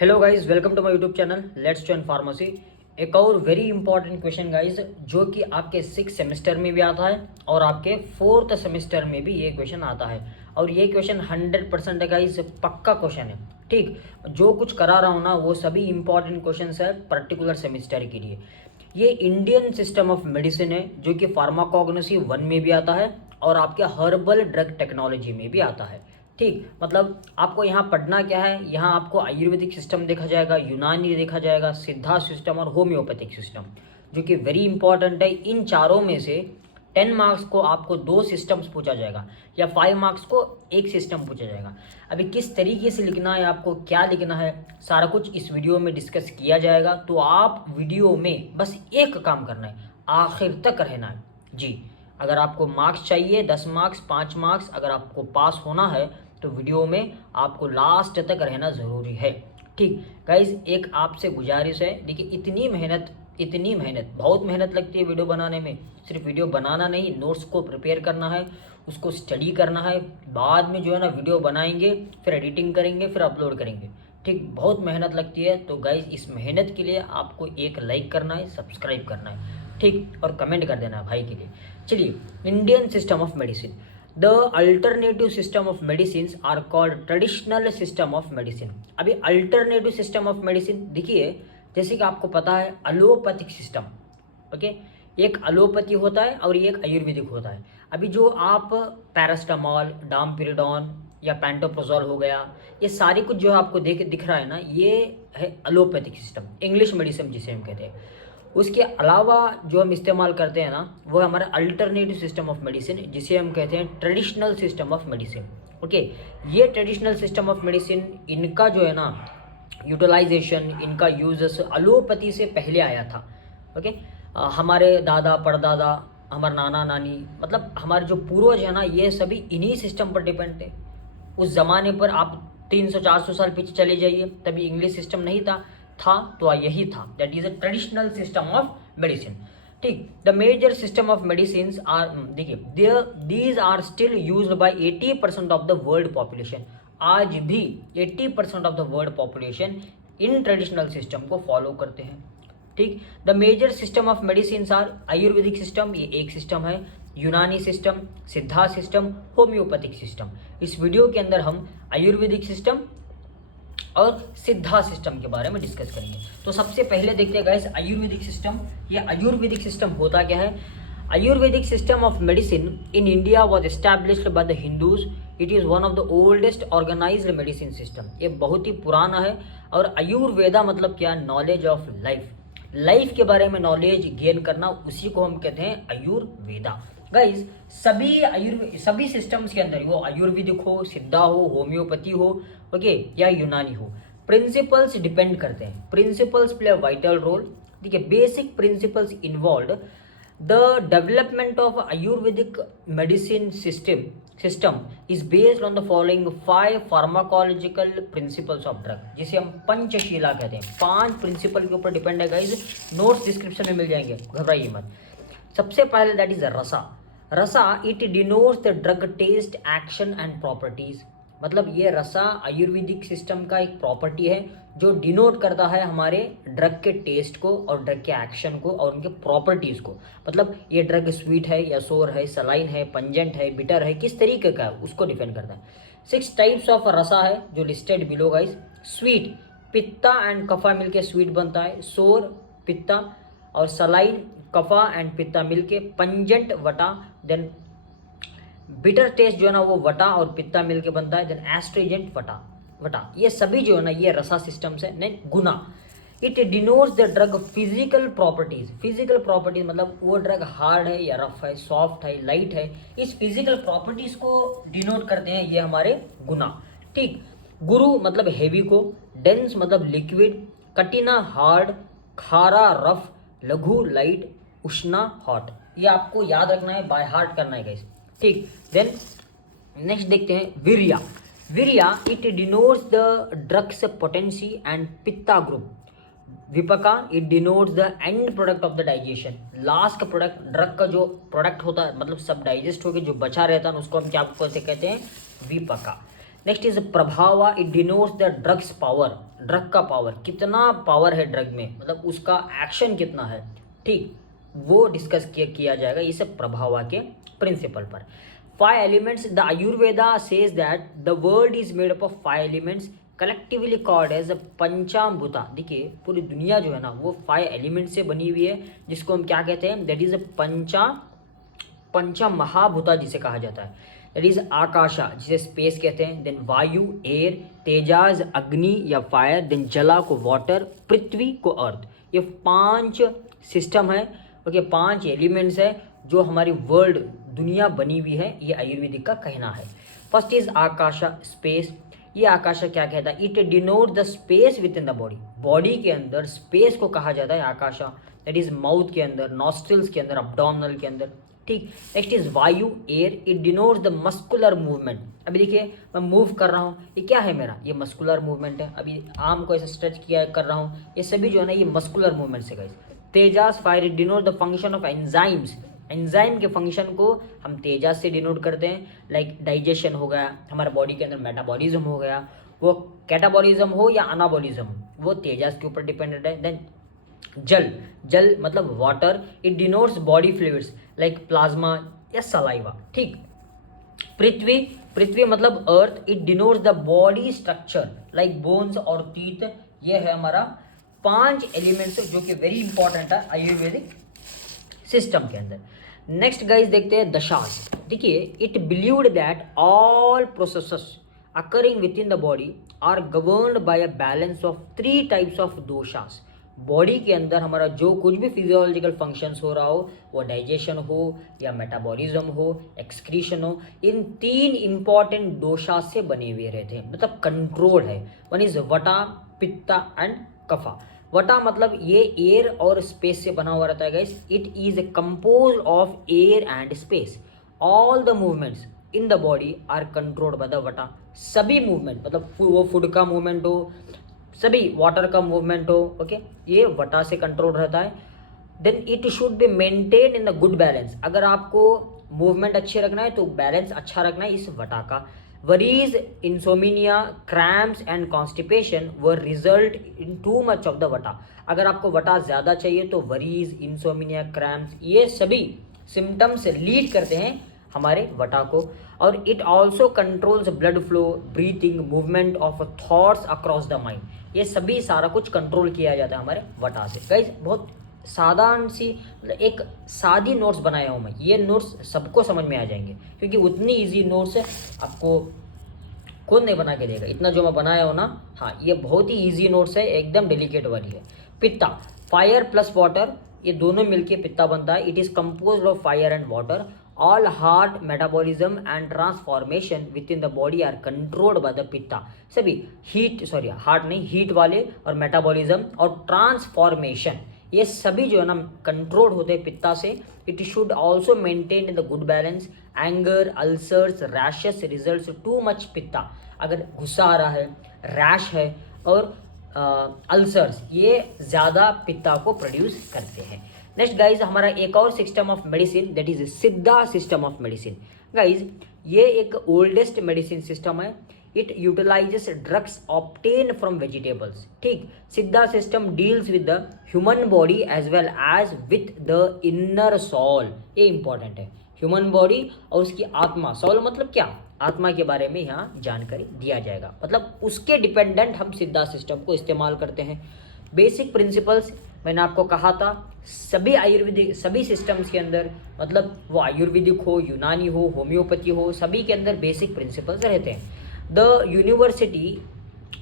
Hello guys, welcome to my YouTube channel let's join pharmacy. एक और very important question guys, जो कि आपके 6 सेमेस्टर में भी आता है और आपके 4th सेमेस्टर में भी ये क्वेश्चन आता है। और ये क्वेश्चन 100% है गाइस, पक्का क्वेश्चन है। ठीक, जो कुछ करा रहा हूँ ना वो सभी इंपॉर्टेंट क्वेश्चन है पर्टिकुलर सेमेस्टर के लिए। ये इंडियन सिस्टम ऑफ मेडिसिन है, जो कि फार्माकोग्नोसी 1 में भी आता है और आपके हर्बल ड्रग टेक्नोलॉजी में भी आता है। ठीक, मतलब आपको यहाँ पढ़ना क्या है, यहाँ आपको आयुर्वेदिक सिस्टम देखा जाएगा, यूनानी देखा जाएगा, सिद्धा सिस्टम और होम्योपैथिक सिस्टम, जो कि वेरी इंपॉर्टेंट है। इन चारों में से 10 मार्क्स को आपको 2 सिस्टम्स पूछा जाएगा या 5 मार्क्स को एक सिस्टम पूछा जाएगा। अभी किस तरीके से लिखना है, आपको क्या लिखना है, सारा कुछ इस वीडियो में डिस्कस किया जाएगा। तो आप वीडियो में बस एक काम करना है, आखिर तक रहना है जी। अगर आपको मार्क्स चाहिए 10 मार्क्स 5 मार्क्स, अगर आपको पास होना है तो वीडियो में आपको लास्ट तक रहना ज़रूरी है। ठीक गाइज, एक आपसे गुजारिश है, देखिए इतनी मेहनत बहुत मेहनत लगती है वीडियो बनाने में। सिर्फ वीडियो बनाना नहीं, नोट्स को प्रिपेयर करना है, उसको स्टडी करना है, बाद में जो है ना वीडियो बनाएंगे, फिर एडिटिंग करेंगे, फिर अपलोड करेंगे। ठीक, बहुत मेहनत लगती है। तो गाइज, इस मेहनत के लिए आपको एक लाइक करना है, सब्सक्राइब करना है, ठीक, और कमेंट कर देना है भाई के लिए। चलिए, Indian system of medicine. The alternative system of medicine are called traditional system of medicine. अभी अल्टरनेटिव सिस्टम ऑफ मेडिसिन देखिए, जैसे कि आपको पता है एलोपैथिक सिस्टम, ओके, एक एलोपैथी होता है और एक आयुर्वेदिक होता है। अभी जो आप पैरास्टामॉल, डामपिरिडोन या पेंटोप्रोजोल हो गया, ये सारी कुछ जो है आपको दिख रहा है ना, ये है एलोपैथिक सिस्टम, इंग्लिश मेडिसिन जिसे हम कहते हैं। उसके अलावा जो हम इस्तेमाल करते हैं ना, वो हमारा अल्टरनेटिव सिस्टम ऑफ मेडिसिन, जिसे हम कहते हैं traditional system of medicine. Okay, ये ट्रेडिशनल सिस्टम ऑफ मेडिसिन, इनका जो है ना यूटिलाइजेशन, इनका यूजेस एलोपैथी से पहले आया था। ओके, हमारे दादा परदादा, हमारे नाना नानी, मतलब हमारे जो पूर्वज है ना, ये सभी इन्हीं सिस्टम पर डिपेंड थे। उस ज़माने पर आप 300-400 साल पीछे चले जाइए, तभी इंग्लिश सिस्टम नहीं था तो यही था, that is a traditional system of medicine. ठीक, the major system of medicine are, देखिए, these are still used by 80% of the world population. आज भी 80% of the world population in traditional system को फॉलो करते हैं। ठीक, the major system of medicine are Ayurvedic system, ये एक सिस्टम है, Unani system, Siddha system, homeopathic system. इस वीडियो के अंदर हम आयुर्वेदिक सिस्टम और सिद्धा सिस्टम के बारे में डिस्कस करेंगे। तो सबसे पहले देखते हैं गाइस आयुर्वेदिक सिस्टम। ये आयुर्वेदिक सिस्टम होता क्या है? Ayurvedic system of medicine in India was established by the Hindus. It is one of the oldest organized medicine system. ये बहुत ही पुराना है। और आयुर्वेदा मतलब क्या? नॉलेज ऑफ लाइफ, लाइफ के बारे में नॉलेज गेन करना, उसी को हम कहते हैं आयुर्वेदा। गाइज, सभी सिस्टम्स के अंदर, वो आयुर्वेदिक हो, सिद्धा हो, होम्योपैथी हो, ओके, या यूनानी हो, प्रिंसिपल्स डिपेंड करते हैं। Principles play vital role. देखिए, basic principles involve the development of Ayurvedic medicine system is based on the following 5 pharmacological principles of drug, जिसे हम पंचशीला कहते हैं। 5 प्रिंसिपल के ऊपर डिपेंड है गाइज। नोट्स डिस्क्रिप्शन में मिल जाएंगे, घबराइए मत। सबसे पहले that is rasa. Rasa, it denotes the drug taste, action and properties. मतलब ये रसा आयुर्वेदिक सिस्टम का एक प्रॉपर्टी है जो डिनोट करता है हमारे ड्रग के टेस्ट को और ड्रग के एक्शन को और उनके प्रॉपर्टीज को। मतलब ये ड्रग स्वीट है या सोर है, सलाइन है, पंजेंट है, बिटर है, किस तरीके का है उसको डिपेंड करता है। 6 टाइप्स ऑफ रसा है जो listed below guys. Sweet, pitta and kapha मिलके स्वीट बनता है। सोर, पित्ता, और सलाइन, कफा एंड पित्ता मिलके। पंजेंट, वटा, देन बिटर टेस्ट जो है ना वो वटा और पित्ता मिलके बनता है। देन एस्ट्रीजेंट, वटा, ये सभी जो है ना ये रसा सिस्टम्स है। नहीं, guna, it denotes the drug physical properties. Physical properties मतलब वो ड्रग हार्ड है या रफ है, सॉफ्ट है, लाइट है, इस फिजिकल प्रॉपर्टीज को डिनोट करते हैं ये हमारे गुना। ठीक, गुरु मतलब हेवी को, डेंस मतलब लिक्विड, कटिना हार्ड, खारा रफ, लघु लाइट, उष्णा हॉट। ये आपको याद रखना है, बाय हार्ट करना है गाइस। ठीक, देन नेक्स्ट देखते हैं virya. Virya, it denotes the drugs potency and pitta group. Vipaka, it denotes the end product of the digestion. Last का प्रोडक्ट, ड्रग का जो प्रोडक्ट होता है, मतलब सब डाइजेस्ट होकर जो बचा रहता है उसको हम क्या कहते हैं? Vipaka. Next is prabhava, it denotes the drugs power, drug का पावर, कितना पावर है ड्रग में, मतलब उसका एक्शन कितना है, ठीक, वो डिस्कस किया जाएगा इस प्रभावा के प्रिंसिपल पर। 5 elements, the Ayurveda says that the world is made up of 5 elements collectively called as panchamrita. देखिए पूरी दुनिया जो है ना वो 5 elements से बनी हुई है, जिसको हम क्या कहते हैं, दैट इज पंचा महाभूता जिसे कहा जाता है। दैट इज आकाशा जिसे स्पेस कहते हैं, देन वायु एयर, तेजाज अग्नि या फायर, देन जला को वाटर, पृथ्वी को अर्थ। ये 5 सिस्टम है, ओके, 5 एलिमेंट्स है जो हमारी वर्ल्ड दुनिया बनी हुई है, ये आयुर्वेदिक का कहना है। First is akasha, space. ये आकाशा क्या कहता है, it denote the space within the body, body के अंदर स्पेस को कहा जाता है आकाशा, दैट इज माउथ के अंदर, नॉस्ट्रिल्स के अंदर, अब्डोमिनल के अंदर, ठीक। नेक्स्ट इज वायु air, it denotes the muscular movement. अभी देखिए मैं मूव कर रहा हूँ, ये क्या है मेरा, ये मस्कुलर मूवमेंट है। अभी आर्म को ऐसे स्ट्रेच किया कर रहा हूँ, ये सभी जो है ना ये मस्कुलर मूवमेंट से guys. Tejas fire, it denote the function of enzymes, enzyme के फंक्शन को हम तेजास से डिनोट करते हैं, लाइक डाइजेशन हो गया, हमारे बॉडी के अंदर मेटाबॉलिज्म हो गया, वो कैटाबॉलिज्म हो या अनाबॉलिज्म, वो तेजास के ऊपर डिपेंडेंट है। देन जल, जल मतलब water, it denotes body fluids like plasma या सलाइवा, ठीक। पृथ्वी, पृथ्वी मतलब earth, it denotes the body structure like bones और टीथ। ये है हमारा 5 एलिमेंट्स जो कि वेरी इंपॉर्टेंट है आयुर्वेदिक सिस्टम के अंदर। नेक्स्ट गाइस देखते हैं दशास। देखिए it believed that all processes occurring within the body are governed by a balance of 3 types of doshas. Body के अंदर हमारा जो कुछ भी फिजियोलॉजिकल फंक्शंस हो रहा हो, वो डाइजेशन हो या मेटाबॉलिज्म हो, एक्सक्रीशन हो, इन 3 इंपॉर्टेंट दोषा से बने हुए रहते हैं, मतलब कंट्रोल है। वन इज वटा, पित्ता एंड कफा। वटा मतलब ये एयर और स्पेस से बना हुआ रहता है guys. It is compose of air and space. All the movements in the body are controlled by the vata. सभी मूवमेंट मतलब वो फूड का मूवमेंट हो, सभी वाटर का मूवमेंट हो, ओके, ये वटा से कंट्रोल रहता है। Then it should be maintain in the good balance. अगर आपको मूवमेंट अच्छे रखना है तो बैलेंस अच्छा रखना है इस वटा का। Worries, insomnia, cramps and constipation were result in too much of the वटा। अगर आपको वटा ज़्यादा चाहिए तो वरीज, इंसोमिनिया, क्रैम्प्स ये सभी सिम्टम्स लीड करते हैं हमारे वटा को। और it also controls blood flow, breathing, movement of thoughts across the mind. ये सभी सारा कुछ कंट्रोल किया जाता है हमारे वटा से। गाइस बहुत साधारण सी मतलब एक सादी नोट्स बनाया हूँ मैं, ये नोट्स सबको समझ में आ जाएंगे क्योंकि उतनी इजी नोट्स आपको खुद नहीं बना के देगा। इतना जो मैं बनाया हूँ ना, हाँ ये बहुत ही इजी नोट्स है, एकदम डेलिकेट वाली है। पित्ता, फायर प्लस वाटर, ये दोनों मिलके पित्ता बनता है। It is composed of fire and water. All heart metabolism and transformation within the body are controlled by the pitta. सभी हीट, सॉरी हार्ट नहीं, हीट वाले और मेटाबॉलिज्म और ट्रांसफॉर्मेशन ये सभी जो है ना कंट्रोल होते हैं पित्ता से। It should also maintain in the good balance. Anger, ulcers, rashes results too much pitta. अगर गुस्सा आ रहा है, रैश है और अल्सर्स, ये ज़्यादा पित्ता को प्रोड्यूस करते हैं। नेक्स्ट गाइज हमारा एक और system of medicine, that is Siddha system of medicine. Guys ये एक ओल्डेस्ट मेडिसिन सिस्टम है। It utilises drugs obtain from vegetables, ठीक। Siddha system deals with the human body as well as with the inner soul. ये important है, human body और उसकी आत्मा। Soul मतलब क्या, आत्मा के बारे में यहाँ जानकारी दिया जाएगा, मतलब उसके डिपेंडेंट हम सिद्धा सिस्टम को इस्तेमाल करते हैं। बेसिक प्रिंसिपल्स मैंने आपको कहा था, सभी आयुर्वेदिक सभी सिस्टम्स के अंदर, मतलब वो आयुर्वेदिक हो, यूनानी हो, होम्योपैथी हो, सभी के अंदर बेसिक प्रिंसिपल्स रहते हैं। द यूनिवर्सिटी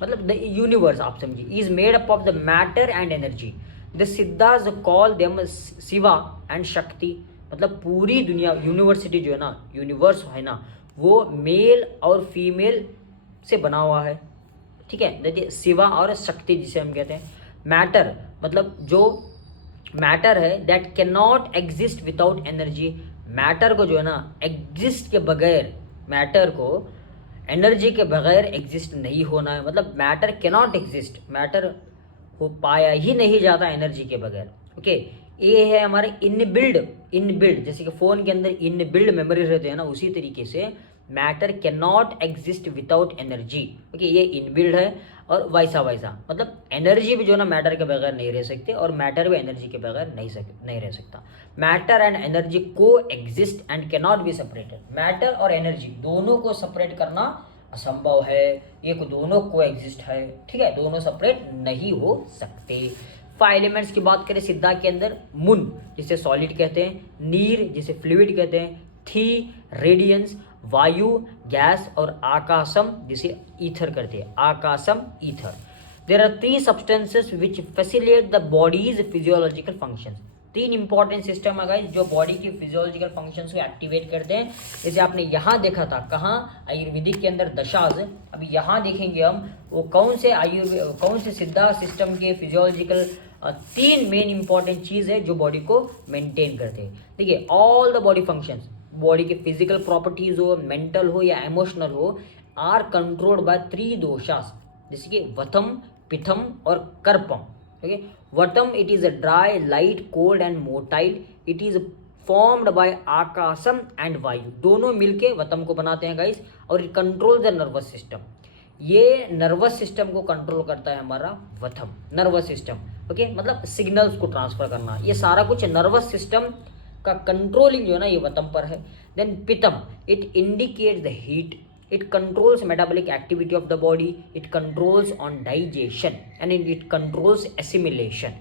मतलब द यूनिवर्स आप समझिए is made up of the matter and energy. The siddhas call them Shiva and शक्ति। मतलब पूरी दुनिया, यूनिवर्सिटी जो है ना, यूनिवर्स है ना, वो मेल और फीमेल से बना हुआ है, ठीक है। देखिए शिवा और शक्ति जिसे हम कहते हैं। मैटर मतलब जो मैटर है that can not exist without energy. Matter को जो है ना एग्जिस्ट के बगैर, मैटर को एनर्जी के बगैर एग्जिस्ट नहीं होना है। मतलब matter can not exist, matter हो पाया ही नहीं जाता एनर्जी के बगैर, ओके। ये है हमारे इनबिल्ड, जैसे कि फ़ोन के अंदर इनबिल्ड मेमोरी रहते हैं ना, उसी तरीके से matter can not exist without energy. Okay, ये इनबिल्ड है और वैसा वैसा, मतलब एनर्जी भी जो ना मैटर के बगैर नहीं रह सकते और मैटर भी एनर्जी के बगैर नहीं रह सकता। मैटर एंड एनर्जी को exist and can not be separated. Matter और एनर्जी दोनों को सेपरेट करना असंभव है, ये दोनों को एग्जिस्ट है, ठीक है, दोनों सेपरेट नहीं हो सकते। 5 एलिमेंट्स की बात करें सिद्धा के अंदर, मुन जिसे सॉलिड कहते हैं, नीर जिसे फ्लूइड कहते हैं, थी रेडियंस वायु गैस, और आकाशम जिसे ईथर करते हैं, akasham ether. There are 3 substances which facilitate the body's physiological functions. 3 important system है गाइस जो बॉडी की फिजियोलॉजिकल फंक्शंस को एक्टिवेट करते हैं। जैसे आपने यहाँ देखा था, कहाँ, आयुर्वेदिक के अंदर दशाज। अभी यहाँ देखेंगे हम वो कौन से सिद्धा सिस्टम के फिजियोलॉजिकल 3 मेन इंपॉर्टेंट चीज है जो बॉडी को मेंटेन करते हैं। देखिए, all the body functions, body के फिजिकल प्रॉपर्टीज हो, मेंटल हो या इमोशनल हो, आर कंट्रोल्ड बाय 3 दोषास, जैसे कि वथम, पिथम और karpam. Okay, vatam it is a dry, light, cold and motile. It is formed by akasham and vayu, दोनों मिलके वतम को बनाते हैं गाइस, और it control the nervous system. ये नर्वस सिस्टम को कंट्रोल करता है हमारा वथम, नर्वस सिस्टम। ओके, मतलब सिग्नल्स को ट्रांसफर करना, ये सारा कुछ नर्वस सिस्टम का कंट्रोलिंग जो है ना ये वतम पर है। Then pitam, it indicates the heat, it controls metabolic activity of the body, it controls on digestion and it controls assimilation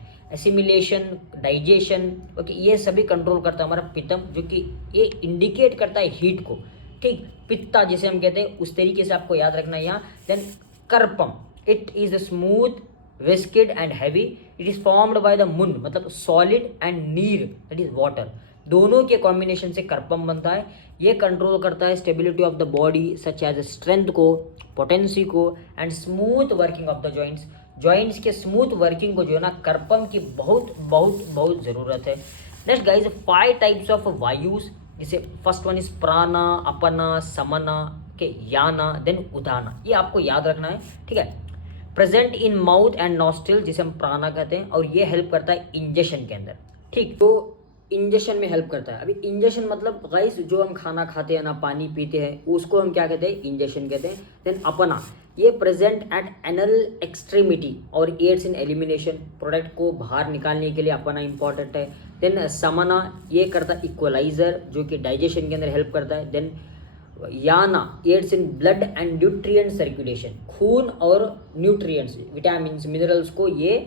digestion। Okay, ये सभी कंट्रोल करता है हमारा पित्तम, जो कि ये इंडिकेट करता है हीट को, ठीक। पित्ता जिसे हम कहते हैं, उस तरीके से आपको याद रखना है यहाँ। Then karpam, it is smooth, viscid and heavy, it is formed by the mann, मतलब solid, and neer that is water, दोनों के कॉम्बिनेशन से कर्पम बनता है। ये कंट्रोल करता है stability of the body such as strength को, पोटेंसी को, and smooth working of the joints. Joints के स्मूथ वर्किंग को जो है ना कर्पम की बहुत बहुत बहुत ज़रूरत है। नेक्स्ट गाइज, 5 टाइप्स ऑफ वायुस, जैसे फर्स्ट वन इज प्राणा, अपना, समना, के याना, देन उदाना, ये आपको याद रखना है, ठीक है। Present in mouth and nostril, जिसे हम प्राणा कहते हैं, और ये हेल्प करता है इंजेक्शन के अंदर, ठीक। तो इंजेक्शन में हेल्प करता है। अभी इंजेक्शन मतलब गाइस जो हम खाना खाते हैं ना, पानी पीते हैं, उसको हम क्या कहते हैं, इंजेक्शन कहते हैं। देन अपना, ये प्रेजेंट एट एनल एक्सट्रीमिटी और एड्स इन एलिमिनेशन, प्रोडक्ट को बाहर निकालने के लिए अपना इंपॉर्टेंट है। देन समना, ये करता है इक्वलाइजर, जो कि डाइजेशन के अंदर हेल्प करता है। देन याना, aids in blood and nutrient circulation, खून और न्यूट्रिएंट्स, विटामिन मिनरल्स को ये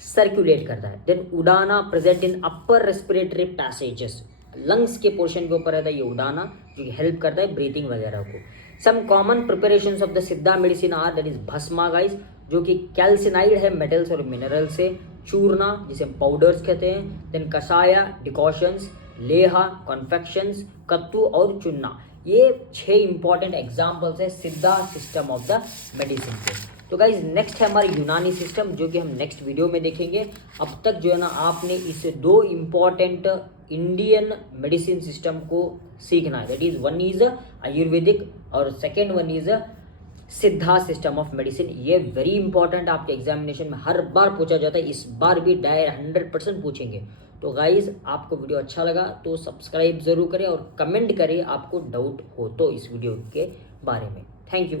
सर्कुलेट करता है। देन उडाना, present in upper respiratory passages, lungs के पोर्शन के ऊपर रहता है ये उडाना, जो कि हेल्प करता है ब्रीथिंग वगैरह को। Some common preparations of the Siddha medicine are, that is bhasma guys, जो कि कैल्सिनाइड है मेटल्स और मिनरल से। चूर्णा, जिसे हम पाउडर्स कहते हैं। देन कसाया, डिकॉशंस। लेहा, कॉन्फेक्शंस। कत्तू और चुन्ना, ये 6 इंपॉर्टेंट एग्जाम्पल्स है सिद्धा सिस्टम ऑफ द मेडिसिन के। तो गाइज नेक्स्ट है हमारी यूनानी सिस्टम, जो कि हम नेक्स्ट वीडियो में देखेंगे। अब तक जो है ना आपने इस 2 इंपॉर्टेंट इंडियन मेडिसिन सिस्टम को सीखना है, that is one is Ayurvedic और second one is Siddha system of medicine. ये वेरी इंपॉर्टेंट, आपके एग्जामिनेशन में हर बार पूछा जाता है, इस बार भी 100% पूछेंगे। तो गाइज आपको वीडियो अच्छा लगा तो सब्सक्राइब जरूर करें और कमेंट करें आपको डाउट हो तो इस वीडियो के बारे में। Thank you.